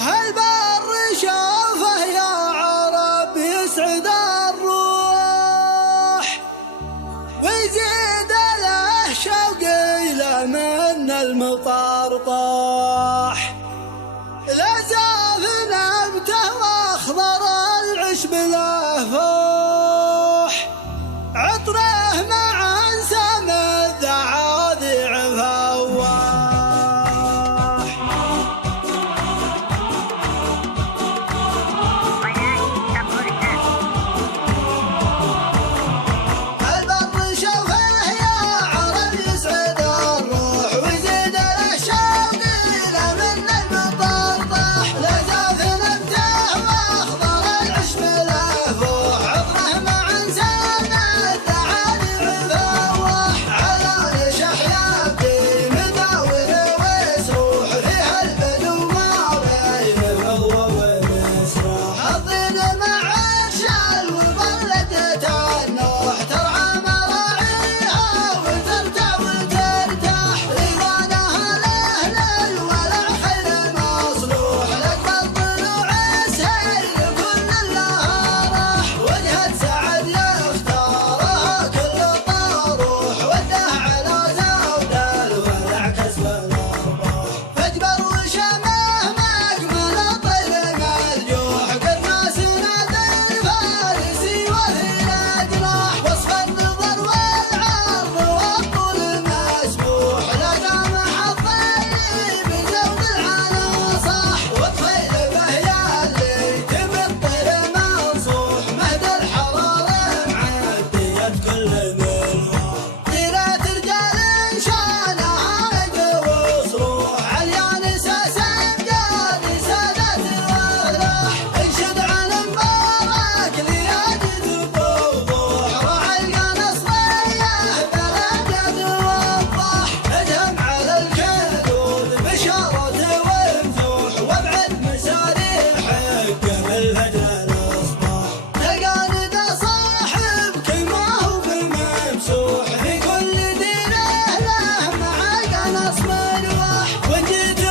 هالبر شافه يا عرب يسعد الروح ويزيد له شوقي له من المطر طاح، لا زاف نبته واخضر العشب له فوح، عطره مع انسام الذعاذع فواح. البر شوفه يا عرب يسعد الروح ويزيد له شوقي له من المطر طاح، لا زاف نبته واخضر العشب له فوح، عطره مع انسام الذعاذع فواح. على نشح يبكي مداور ويسروح فيها البدو ما بين فضوى ومسراح، الطين مع الشال والبرد تنوح، ترعى مراعيها وترتع وترتاح، رضوانها لأهل الولع خير مصلوح، لقبل طلوع السيل كل لها راح، وجهة سعد يختارها كل طاروح، وده على زود الولع كسب الأرباح، فاجبر وشمه مأكمل الطير ملجوح، قد ما سند الفارسي وفي الأجراح، وصف النظر والعرض والطول مسبوح، لقى محط الطيب بزود العنا صاح، والطير فهي اللي تبي الطير منصوح، مهد الحرارة معدية كل منواح، طيرة رجال شانها مجد وصروح، عاليان ساسم جاري سادات وفلاح، انشد على مبارك ليجد بوضوح، راعي القنص ضيه بالامجد والضاح، ادهم على الكدود بشارة ومزوح، وابعد مساريح حقه الفجر الاصباح، تقالد صاحبك ما هو بممسوح، في كل دينه له مع القنص منواح، وان جيت